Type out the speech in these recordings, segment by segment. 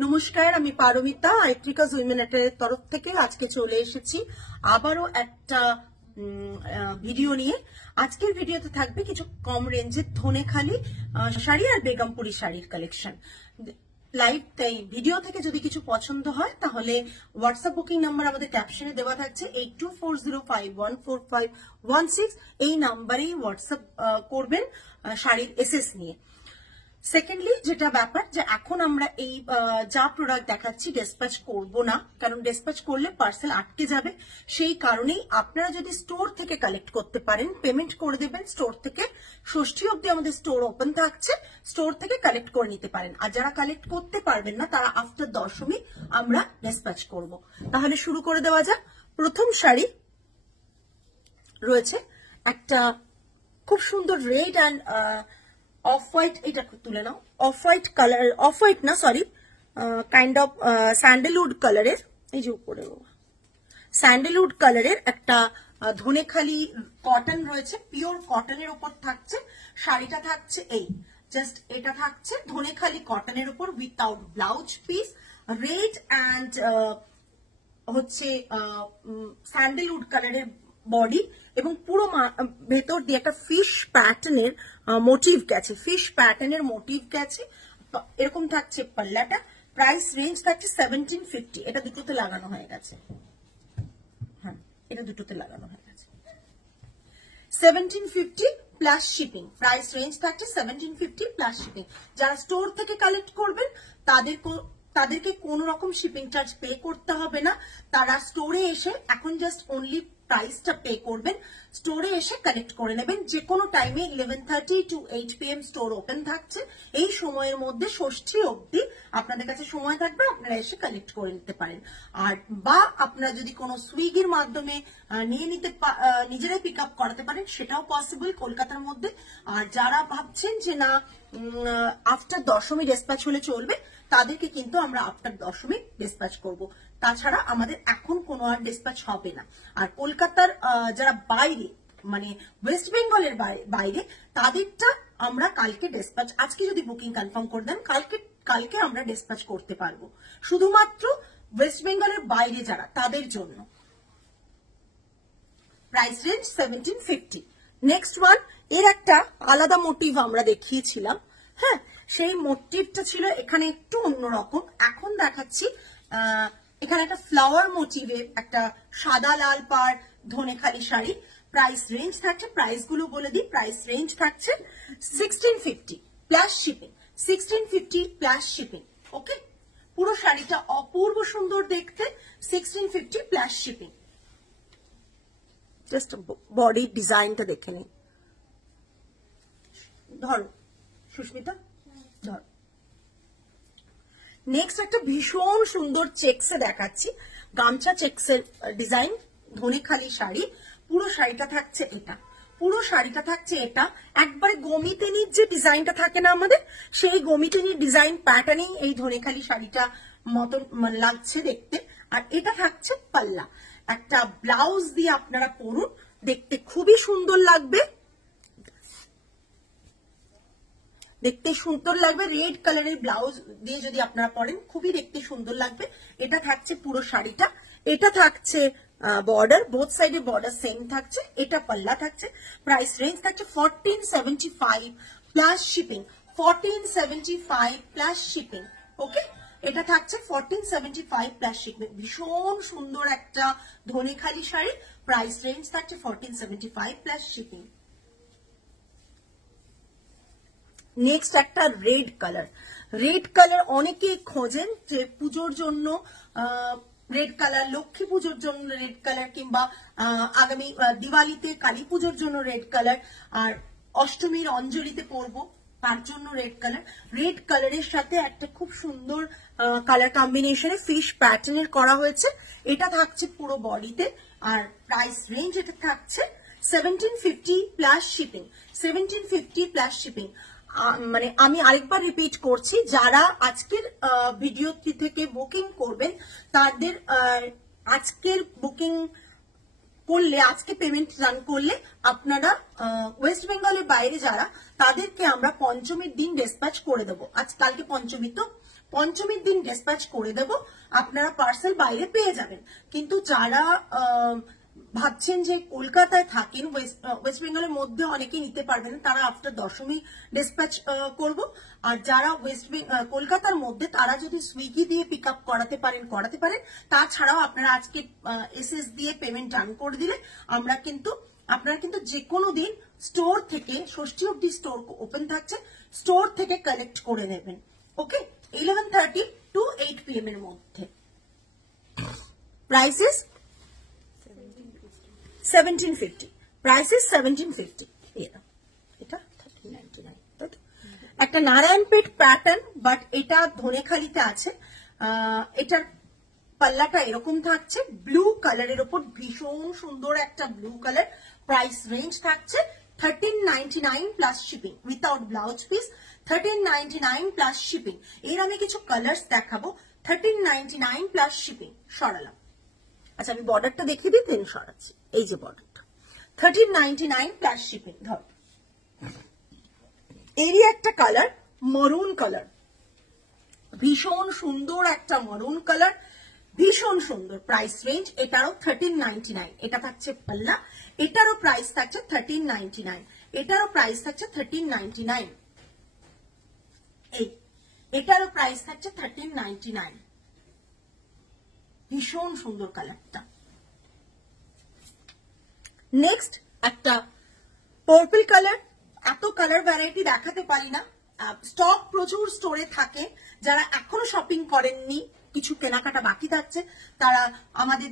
নমস্কার, আমি পারমিতা আইট্রিকাস উইমেনেটের তরফ থেকে আজকে চলে এসেছি আবারও একটা ভিডিও নিয়ে। আজকের ভিডিওতে থাকবে কিছু কম রেঞ্জের ধনেখালি শাড়ি আর বেগমপুরি শাড়ির কালেকশন লাইভ। তাই ভিডিও থেকে যদি কিছু পছন্দ হয় তাহলে হোয়াটসঅ্যাপ বুকিং নাম্বার আমাদের ক্যাপশনে দেওয়া থাকছে 8240514516। এই নাম্বারেই হোয়াটসঅ্যাপ করবেন শাড়ির এসএস নিয়ে। সেকেন্ডলি যেটা ব্যাপার যে এখন আমরা এই যা প্রোডাক্ট দেখাচ্ছি ডিসপ্যাচ করব না, কারণ ডিসপ্যাচ করলে পার্সেল আটকে যাবে। সেই কারণেই আপনারা যদি স্টোর থেকে কালেক্ট করতে পারেন, পেমেন্ট করে দেবেন স্টোর থেকে। ষষ্ঠী অবধি আমাদের স্টোর ওপেন থাকছে, স্টোর থেকে কালেক্ট করে নিতে পারেন। আর যারা কালেক্ট করতে পারবেন না তারা আফটার দশমী আমরা ডিসপ্যাচ করব। তাহলে শুরু করে দেওয়া যাক। প্রথম শাড়ি রয়েছে একটা খুব সুন্দর রেড অ্যান্ড অফ হোয়াইট, এটা তুলে নাও, off white colour, off white না সরি, কাইন্ড অফ স্যান্ডেলউড কালারের, এই যে উপরে স্যান্ডেলউড কালারের একটা ধনেখালি কটন রয়েছে, পিওর কটনের উপর থাকছে শাড়িটা। থাকছে এই জাস্ট এটা থাকছে ধনেখালি কটনের উপর without blouse piece, red and হচ্ছে স্যান্ডেলউড কালারের বডি এবং পুরো ভেতর দিয়ে একটা ফিশ প্যাটার্নের মোটিভ গেছে, ফিশ প্যাটার্নের মোটিভ গেছে। এরকম থাকছে পাল্লাটা। প্রাইস রেঞ্জ থাকছে 1750। এটা দুটোতে লাগানো হয়ে গেছে, হ্যাঁ এটা দুটোতে লাগানো হয়ে গেছে। 1750 প্লাস শিপিং। প্রাইস রেঞ্জ থাকছে 1750 প্লাস শিপিং। যারা স্টোর থেকে কালেক্ট করবেন তাদেরকে কোনো রকম শিপিং চার্জ পে করতে হবে না। তারা স্টোরে এসে এখন জাস্ট অনলি প্রাইসটা পে করবেন, স্টোরে এসে কালেক্ট করে নেবেন। যে কোনো টাইমে 11:30 to 8 PM স্টোর ওপেন থাকছে। এই সময়ের মধ্যে ষষ্ঠী অবধি আপনাদের কাছে সময় থাকবে, আপনারা এসে কালেক্ট করে নিতে পারেন। আর বা আপনারা যদি কোনো সুইগির মাধ্যমে নিয়ে নিতে নিজেরাই পিক আপ করাতে পারেন, সেটাও পসিবল কলকাতার মধ্যে। আর যারা ভাবছেন যে না আফটার দশমী ডিসপ্যাচ হলে চলবে, তাদেরকে কিন্তু আমরা আফটার দশমী ডিসপ্যাচ করব। তাছাড়া আমাদের এখন কোনো আর ডিসপ্যাচ হবে না। আর কলকাতার যারা বাইরে মানে ওয়েস্ট বেঙ্গলের বাইরে তাদেরটা আমরা কালকে ডিসপ্যাচ, আজকে যদি বুকিং কনফার্ম করে দেন কালকে আমরা ডিসপ্যাচ করতে পারবো। শুধুমাত্র ওয়েস্ট বেঙ্গলের বাইরে যারা, তাদের জন্য। Price range 1750। নেক্সট ওয়ান, এর একটা আলাদা মোটিভ আমরা দেখিয়েছিলাম, হ্যাঁ সেই মোটিভটা ছিল এখানে একটু অন্যরকম। এখন দেখাচ্ছি এখানে একটা ফ্লাওয়ার মোটিভের একটা সাদা লাল পাড় ধনেখালি শাড়ি। প্রাইস রেঞ্জ থাকছে, প্রাইস গুলো বলে দিই, প্রাইস রেঞ্জ থাকছে 1650 plus shipping. 1650 plus shipping. Okay, পুরো শাড়িটা অপূর্ব সুন্দর দেখতে। 1650 প্লাস শিপিং। জাস্ট বডি ডিজাইনটা দেখে নিন। ধরো সুস্মিতা, ধরো। নেক্সট একটা ভীষণ সুন্দর চেক্সে দেখাচ্ছি, গামছা চেক্সের ডিজাইন, ধনেখালি শাড়ি। পুরো শাড়িটা থাকছে এটা, পুরো শাড়িটা থাকছে এটা। একবারে গমিতেনির যে ডিজাইনটা থাকে না আমাদের, সেই গমিতেনির ডিজাইন প্যাটার্নিং এই ধনেখালি শাড়িটা মতন লাগছে দেখতে। আর এটা থাকছে পাল্লা। একটা ব্লাউজ দিয়ে আপনারা পরুন, দেখতে খুবই সুন্দর লাগবে, দেখতে সুন্দর লাগবে। রেড কালারের ব্লাউজ দিয়ে যদি আপনারা পরেন খুবই দেখতে সুন্দর লাগবে। এটা থাকছে পুরো শাড়িটা। এটা থাকছে বর্ডার, বোথ সাইডে বর্ডার সেম থাকছে। এটা পাল্লা থাকছে। প্রাইস রেঞ্জ থাকছে 1475 plus shipping. 1475 plus shipping. Okay, এটা থাকছে 1475 প্লাস শিপিং। ভীষণ সুন্দর একটা ধনেখালি শাড়ি। প্রাইস রেঞ্জ থাকছে 1475 প্লাস শিপিং। নেক্সট একটা রেড কালার। রেড কালার অনেকেই খোঁজেন যে পুজোর জন্য রেড কালার, লক্ষ্মী পুজোর জন্য রেড কালার, কিংবা আগামী দিওয়ালিতে কালী পুজোর জন্য রেড কালার, আর অষ্টমীর অঞ্জলিতে পরবো তার জন্য রেড কালার। রেড কালারের সাথে একটা খুব সুন্দর কালার কম্বিনেশনে ফিশ প্যাটার্নের করা হয়েছে। এটা থাকছে পুরো বডিতে। আর প্রাইস রেঞ্জ এটা থাকছে 1750 প্লাস শিপিং। 1750 plus shipping. মানে আমি আরেকবার রিপিট করছি, যারা আজকের ভিডিও থেকে বুকিং করবেন তাদের আজকের বুকিং করলে, আজকে পেমেন্ট রান করলে আপনারা ওয়েস্ট বেঙ্গলের বাইরে যারা, তাদেরকে আমরা পঞ্চমীর দিন ডিসপ্যাচ করে দেবো। আজ কালকে পঞ্চমী, তো পঞ্চমীর দিন ডিসপ্যাচ করে দেব, আপনারা পার্সেল বাইরে পেয়ে যাবেন। কিন্তু যারা ভাবছেন যে কলকাতায় থাকেন, ওয়েস্ট বেঙ্গলের মধ্যে অনেকে নিতে পারবেন, তারা আফটার দশমী ডিসপ্যাচ করব। আর যারা কলকাতার মধ্যে, তারা যদি সুইগি দিয়ে পিক আপ করাতে পারেন। তাছাড়াও আপনারা আজকে এসএস দিয়ে পেমেন্ট ডান করে দিলে আপনারা কিন্তু যে কোনো দিন স্টোর থেকে, ষষ্ঠী অব্দি স্টোর ওপেন থাকছে, স্টোর থেকে কালেক্ট করে নেবেন। ওকে, 11:30 to 8 PM এর মধ্যে। Prices 1750, prices 1750। এটা 1399। একটা নারায়ণপেট প্যাটার্ন, বাট এটা ধনেখালিতে আছে। এটার পাল্লাটা এরকম থাকছে, ব্লু কালারের ওপর, ভীষণ সুন্দর একটা ব্লু কালার। প্রাইস রেঞ্জ থাকছে 1399 plus shipping, without blouse piece. 1399 plus shipping. এর আমি কিছু কালার্স দেখাবো। 1399 প্লাস শিপিং। সরালাম। আচ্ছা, আমি বর্ডারটা দেখিয়ে দিই, দেন সরাচ্ছি। এই যে বর্ডারটা 1399 প্লাস শিপিং। ধর, এরই একটা কালার, মরুন কালার, ভীষণ সুন্দর একটা মরুন কালার, ভীষণ সুন্দর। প্রাইস রেঞ্জ এটারও 1399। এটা থাকছে পাল্লা, এটারও প্রাইস থাকছে 1399। এটারও প্রাইস থাকছে 1399। এটারও প্রাইস থাকছে 1399। ভীষণ সুন্দর কালারটা। নেক্সট একটা পার্পল কালার। এত কালার ভ্যারাইটি দেখাতে পারি না, স্টক প্রচুর স্টোরে থাকে। যারা এখনো শপিং করেননি, কিছু কেনাকাটা বাকি থাকছে, তারা আমাদের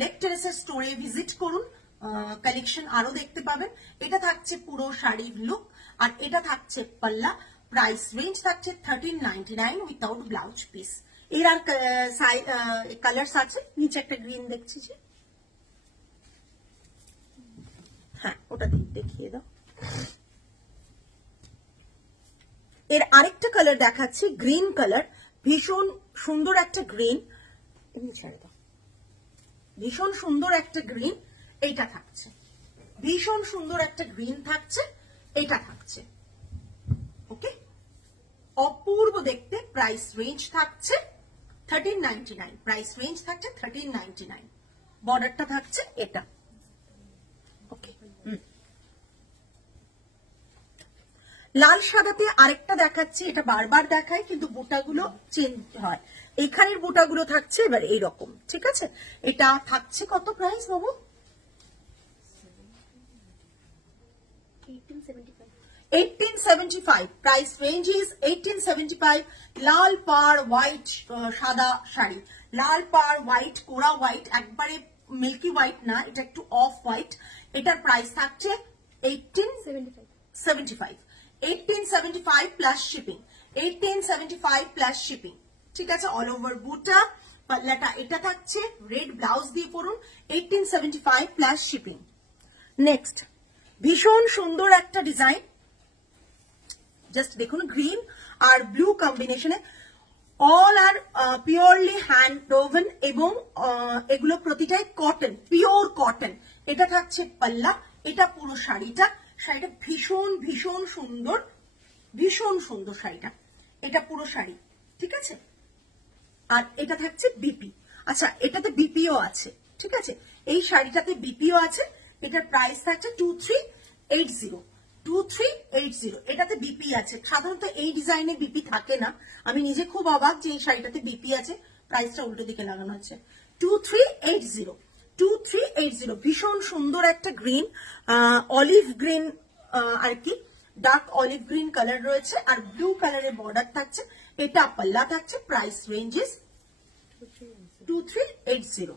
লেক টেরেসের স্টোরে ভিজিট করুন, কালেকশন আরো দেখতে পাবেন। এটা থাকছে পুরো শাড়ির লুক, আর এটা থাকছে পাল্লা। প্রাইস রেঞ্জ থাকছে 1399 উইথাউট ব্লাউজ পিস। এর আর কালার্স আছে, নিচে একটা গ্রিন দেখছি যে, হ্যাঁ ওটা দেখিয়ে দাও। এর আরেকটা কালার দেখাচ্ছি, গ্রিন কালার, ভীষণ সুন্দর একটা গ্রিন। ছেড়ে দাও। ভীষণ সুন্দর একটা গ্রিন এইটা থাকছে, ভীষণ সুন্দর একটা গ্রিন থাকছে, এটা থাকছে। ওকে, অপূর্ব দেখতে। প্রাইস রেঞ্জ থাকছে 1399। প্রাইস রেঞ্জ থাকছে 1399। বর্ডারটা থাকছে এটা। ওকে, লাল সাদাতে আরেকটা দেখাচ্ছি, এটা বারবার দেখাই কিন্তু বুটাগুলো চেঞ্জ হয়। এখানের বুটাগুলো থাকছে এবার এইরকম, ঠিক আছে। এটা থাকছে কত price Babu? 1875। Price range is 1875। লাল পাড় হোয়াইট সাদা শাড়ি, লাল পাড় হোয়াইট, কোরা হোয়াইট, একবারে মিল্কি হোয়াইট না, এটা একটু অফ হোয়াইট। এটার প্রাইস থাকছে 1875। 1875 প্লাস শিপিং। 1875 প্লাস শিপিং, ঠিক আছে। অল ওভার বুটা, পাল্লাটা এটা থাকছে, রেড ব্লাউজ দিয়ে পরুন। 1875 প্লাস শিপিং। নেক্সট ভীষণ সুন্দর একটা ডিজাইন, জাস্ট দেখুন, গ্রিন আর ব্লু কম্বিনেশনে। অল আর পিওরলি হ্যান্ড ওভেন, এবং এগুলো প্রতিটাই কটন, পিওর কটন। এটা থাকছে পাল্লা, এটা পুরো শাড়িটা। শাড়িটা ভীষণ ভীষণ সুন্দর, ভীষণ সুন্দর শাড়িটা। এটা পুরো শাড়ি, ঠিক আছে। আর এটা থাকছে বিপি। আচ্ছা, এটাতে বিপিও আছে, ঠিক আছে। এই শাড়িটাতে বিপিও আছে। এটার প্রাইস থাকছে 2380। 2380। এটাতে বিপি আছে। সাধারণত এই ডিজাইনে বিপি থাকে না। আমি নিজে খুব অবাক যে এই শাড়িটাতে বিপি আছে। প্রাইসটা উল্টো দিকে লাগানো হচ্ছে। 2380। 2380। ভীষণ সুন্দর একটা গ্রিন, অলিভ গ্রিন আর কি, ডার্ক অলিভ গ্রিন কালার রয়েছে, আর ব্লু কালারের বর্ডার থাকছে। এটা পাল্লা থাকছে। Price ranges 2380।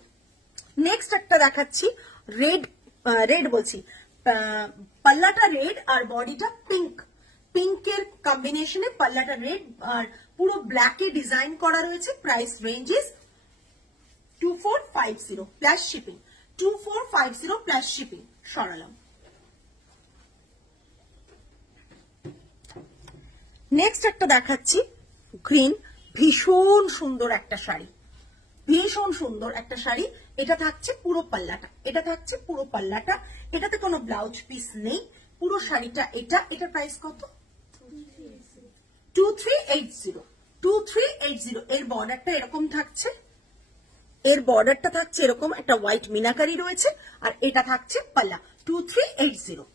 নেক্সট একটা দেখাচ্ছি, রেড বলছি, পাল্লাটা রেড আর বডিটা পিঙ্ক। পিঙ্কের কম্বিনেশনে পাল্লাটা রেড আর পুরো ব্ল্যাকে ডিজাইন করা রয়েছে। Price ranges 2450 plus shipping. 2450 plus shipping. সরালাম। নেক্সট একটা দেখাচ্ছি, গ্রিন, ভীষণ সুন্দর একটা শাড়ি, ভীষণ সুন্দর একটা শাড়ি। এটা থাকছে পুরো পাল্লাটা, এটা থাকছে পুরো পাল্লাটা। এটাতে কোনো ব্লাউজ পিস নেই, পুরো শাড়িটা এটা। এটার প্রাইস কত? 2380। 2380। এর বর্ডারটা এরকম থাকছে, এর বর্ডারটা থাকছে এরকম, একটা হোয়াইট মিনাকারি রয়েছে, আর এটা থাকছে পাল্লা। 2380।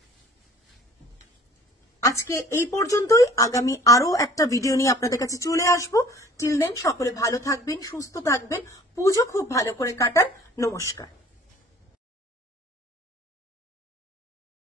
আজকে এই পর্যন্তই। আগামী আরো একটা ভিডিও নিয়ে আপনাদের কাছে চলে আসবো। টিল দেন সকলে ভালো থাকবেন, সুস্থ থাকবেন, পুজো খুব ভালো করে কাটান। নমস্কার।